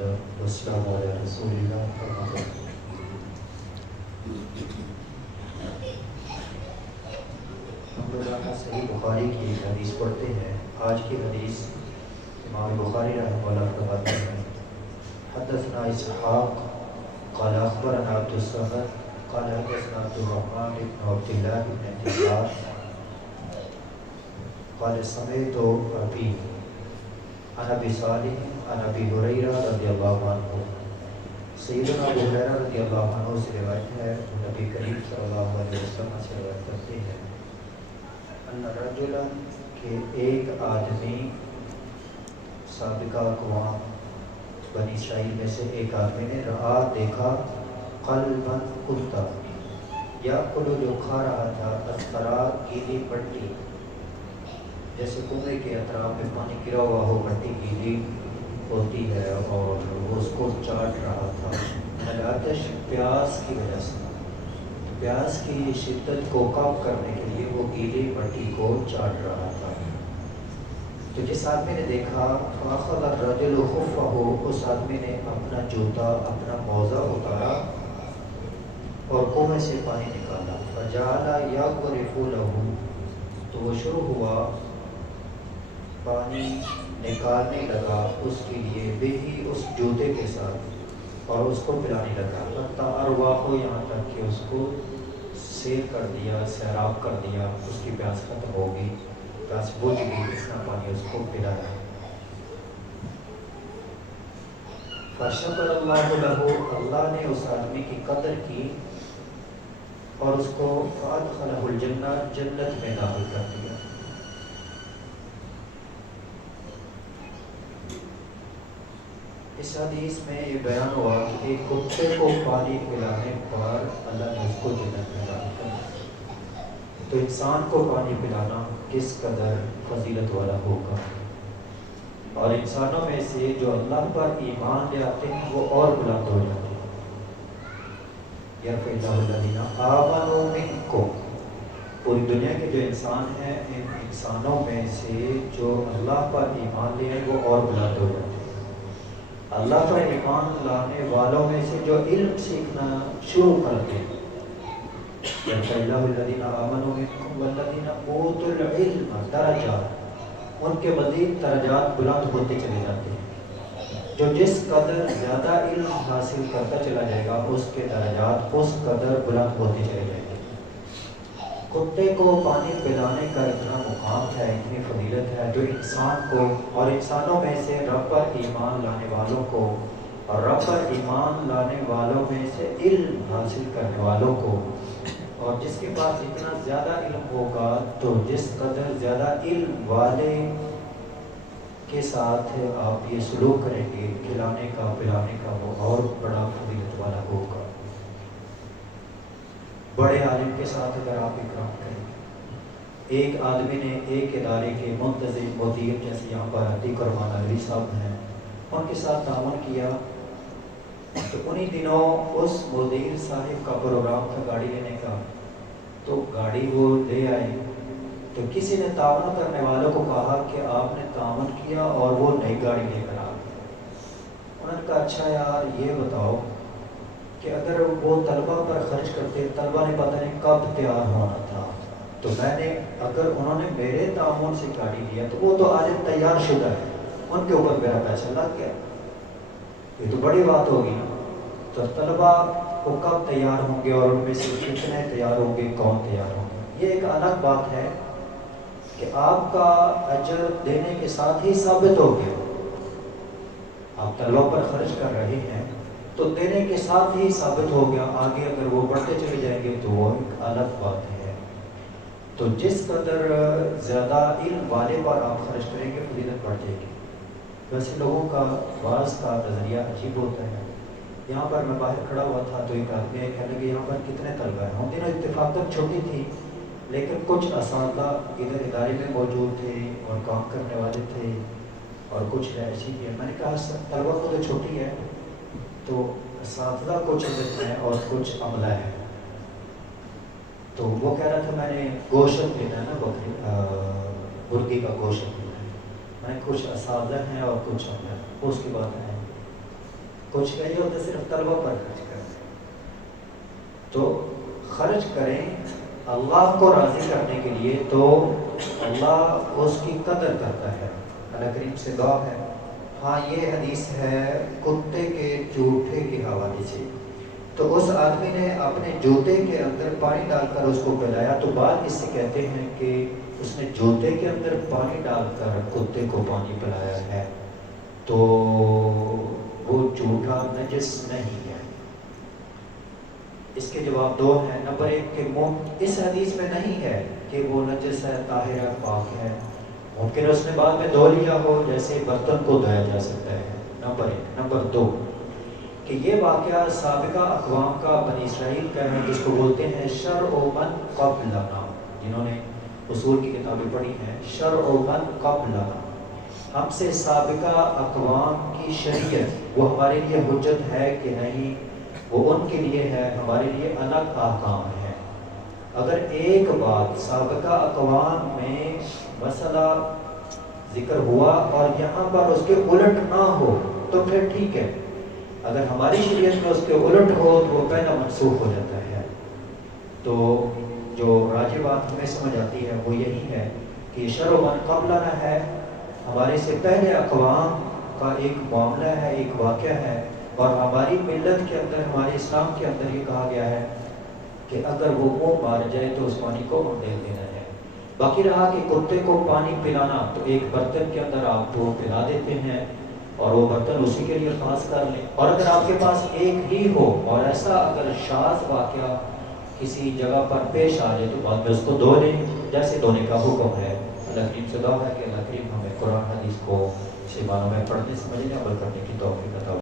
الله والسلام على رسول الله. ہم روزانہ صحیح بخاری کی ایک حدیث پڑھتے ہیں. آج کی حدیث امام بخاری رحمہ اللہ فرماتے ہیں حدثنا اسحاق قال اخبرنا عبد الصمد قال حدثنا عبد الرحمن بن عبد الله بن دينار قال سمعت ابي عن ابي صالح عن ابي هريره رضي الله عنه. سیدنا ابو ہریرہ رضی اللہ عنہ سے روایت ہے, نبی کریم صلی اللہ علیہ وسلم سے روایت کرتے ہیں ان رجلا کہ ایک آدمی سابقہ اقوام بنی اسرائیل میں سے ایک آدمی نے رہا دیکھا قلبا کتا یا کلو جو کھا رہا تھا اسفرا گیلی مٹی, جیسے کنویں کے اطراف میں پانی گرا ہوا ہو, مٹی گیلی ہوتی ہے اور وہ اس کو چاٹ رہا تھا. آتش پیاس کی وجہ سے, پیاس کی شدت کو کم کرنے کے لیے وہ گیلی مٹی کو چاٹ رہا تھا. تو جس آدمی نے دیکھا فاخذ الرجل خفہ, اس آدمی نے اپنا جوتا اپنا موزہ اتارا اور کنویں سے پانی نکالا. فجعل یغرف له, تو وہ شروع ہوا پانی نکالنے لگا اس کے لیے بہی, اس جوتے کے ساتھ, اور اس کو پلانے لگا. حتی ارواح, یہاں تک کہ اس کو سیر کر دیا, سیراب کر دیا, اس کی پیاس ختم ہو گئی, پیاس بجھ گئی, اتنا پانی اس کو پلایا. فشکر اللہ له, اللہ نے اس آدمی کی قدر کی اور اس کو فادخلہ الجنہ, جنت میں داخل کر دیا. اس حدیث میں یہ بیان ہوا کہ کتے کو پانی پلانے پر اللہ نے اس کو جنت میں داخل کیا. تو انسان کو پانی پلانا کس قدر فضیلت والا ہوگا. اور انسانوں میں سے جو اللہ پر ایمان لے آتے ہیں وہ اور بلند ہو جاتے ہیں. یرفع اللہ الذین آمنوا منکم, پوری دنیا کے جو انسان ہیں ان انسانوں میں سے جو اللہ پر ایمان لے آئے وہ اور بلند ہو جاتے ہیں. اللہ پر ایمان لانے والوں میں سے جو علم سیکھنا شروع کرتے ہیں, یرفع اللہ الذین آمنوا منکم والذین اوتوا العلم درجات, ان کے مزید درجات بلند ہوتے چلے جاتے ہیں. جو جس قدر زیادہ علم حاصل کرتا چلا جائے گا اس کے درجات اس قدر بلند ہوتے چلے جائیں گے. کتے کو پانی پلانے کا اتنا مقام ہے, اتنی فضیلت ہے, جو انسان کو اور انسانوں میں سے رب پر ایمان لانے والوں کو اور رب پر ایمان لانے والوں میں سے علم حاصل کرنے والوں کو, اور جس کے پاس اتنا زیادہ علم ہوگا تو جس قدر زیادہ علم والے کے ساتھ آپ یہ سلوک کریں گے کھلانے کا پلانے کا, وہ اور بڑا فضیلت والا ہوگا. بڑے عالم کے ساتھ اگر آپ اکرام کریں, ایک آدمی نے ایک ادارے کے منتظم مدیر, جیسے یہاں پر عتیق الرحمن علی صاحب ہیں, ان کے ساتھ تعاون کیا, تو انہی دنوں اس مدیر صاحب کا پروگرام تھا گاڑی لینے کا, تو گاڑی وہ لے آئے. تو کسی نے تعاون کرنے والوں کو کہا کہ آپ نے تعاون کیا اور وہ نئی گاڑی لے کر آ گئے. انہوں نے کہا اچھا یار یہ بتاؤ کہ اگر وہ طلبہ پر خرچ کرتے, طلبہ نے پتہ نہیں کب تیار ہونا تھا, تو میں نے اگر انہوں نے میرے تعاون سے گاڑی لیا تو وہ تو آج تیار شدہ ہے, ان کے اوپر میرا پیسہ لگ گیا, یہ تو بڑی بات ہوگی. تو طلبہ وہ کب تیار ہوں گے اور ان میں سے کتنے تیار ہوں گے, کون تیار ہوں گے, یہ ایک الگ بات ہے کہ آپ کا اجر دینے کے ساتھ ہی ثابت ہو گیا. آپ طلبہ پر خرچ کر رہے ہیں تو دینے کے ساتھ ہی ثابت ہو گیا, آگے اگر وہ بڑھتے چلے جائیں گے تو وہ ایک الگ بات ہے. تو جس قدر زیادہ علم والے پر آپ خرچ کریں گے فضیلت بڑھ جائے گی. ویسے لوگوں کا بعض کا نظریہ عجیب ہوتا ہے. یہاں پر میں باہر کھڑا ہوا تھا تو ایک آدمی کہنے لگے یہاں پر کتنے طلبہ ہیں. ہم دنوں اتفاقاً چھوٹی تھی لیکن کچھ اساتذہ ادھر ادارے میں موجود تھے اور کام کرنے والے تھے اور کچھ ایسی بھی ہے. میں نے کہا طلبہ کو تو چھوٹی ہے, تو اساتذہ کچھ ہیں اور کچھ عملہ ہے. تو وہ کہہ رہا تھا میں نے گوشت لینا ہے نا, بکری مرغی کا گوشت لینا ہے. میں کچھ اساتذہ ہیں اور کچھ عملہ ہے, اس کے بعد ہیں. کچھ نہیں ہوتا، صرف طلبہ پر خرچ کریں، تو خرچ کریں اللہ کو راضی کرنے کے لیے، تو اللہ اس کی قدر کرتا ہے۔ اللہ کریم سے دعا ہے۔ ہاں یہ حدیث ہے کتے کے جوتے کے حوالے سے، تو اس آدمی نے اپنے جوتے کے اندر پانی ڈال کر اس کو پلایا، تو بعد اس سے کہتے ہیں کہ اس نے جوتے کے اندر پانی ڈال کر کتے کو پانی پلایا ہے، تو وہ جھوٹا نجس نہیں ہے۔ اس کے جواب دو ہیں۔ نمبر ایک کہ اس حدیث میں نہیں ہے کہ وہ نجس ہے، طاہر ہے، پاک ہے، ممکن اس نے بعد میں دھو لیا ہو، جیسے برتن کو دھویا جا سکتا ہے، نمبر ایک۔ نمبر دو کہ یہ واقعہ سابقہ اقوام کا، بنی اسرائیل کا ہے، جس کو بولتے ہیں شرع من قبلنا، جنہوں نے اصول کی کتابیں پڑھی ہیں، شرع من قبلنا، ہم سے سابقہ اقوام کی شریعت وہ ہمارے لیے حجت ہے کہ نہیں، وہ ان کے لیے ہے، ہمارے لیے الگ احکام ہے۔ اگر ایک بات سابقہ اقوام میں مسئلہ ذکر ہوا اور یہاں پر اس کے الٹ نہ ہو تو پھر ٹھیک ہے، اگر ہماری شریعت میں اس کے الٹ ہو تو وہ پہلا منسوخ ہو جاتا ہے۔ تو جو راجح بات ہمیں سمجھ آتی ہے وہ یہی ہے کہ شرع من قبلنا ہے، ہمارے سے پہلے اقوام کا ایک معاملہ ہے، ایک واقعہ ہے، اور ہماری ملت کے اندر، ہمارے اسلام کے اندر یہ کہا گیا ہے کہ اگر وہ منہ مار جائے تو اس پانی کو ڈھیل دینا ہے۔ باقی رہا کہ کتے کو پانی پلانا، تو ایک برتن کے اندر آپ وہ پلا دیتے ہیں اور وہ برتن اسی کے لیے خاص کر لیں، اور اگر آپ کے پاس ایک ہی ہو اور ایسا اگر شاذ واقعہ کسی جگہ پر پیش آ جائے تو بعد میں اس کو دھو لیں جیسے دھونے کا حکم ہے۔ اللہ کریم سے دعا ہے کہ اللہ کریم ہمیں قرآن حدیث کو اسی معنوں میں پڑھنے، سمجھنے، عمل کرنے کی توفیق عطا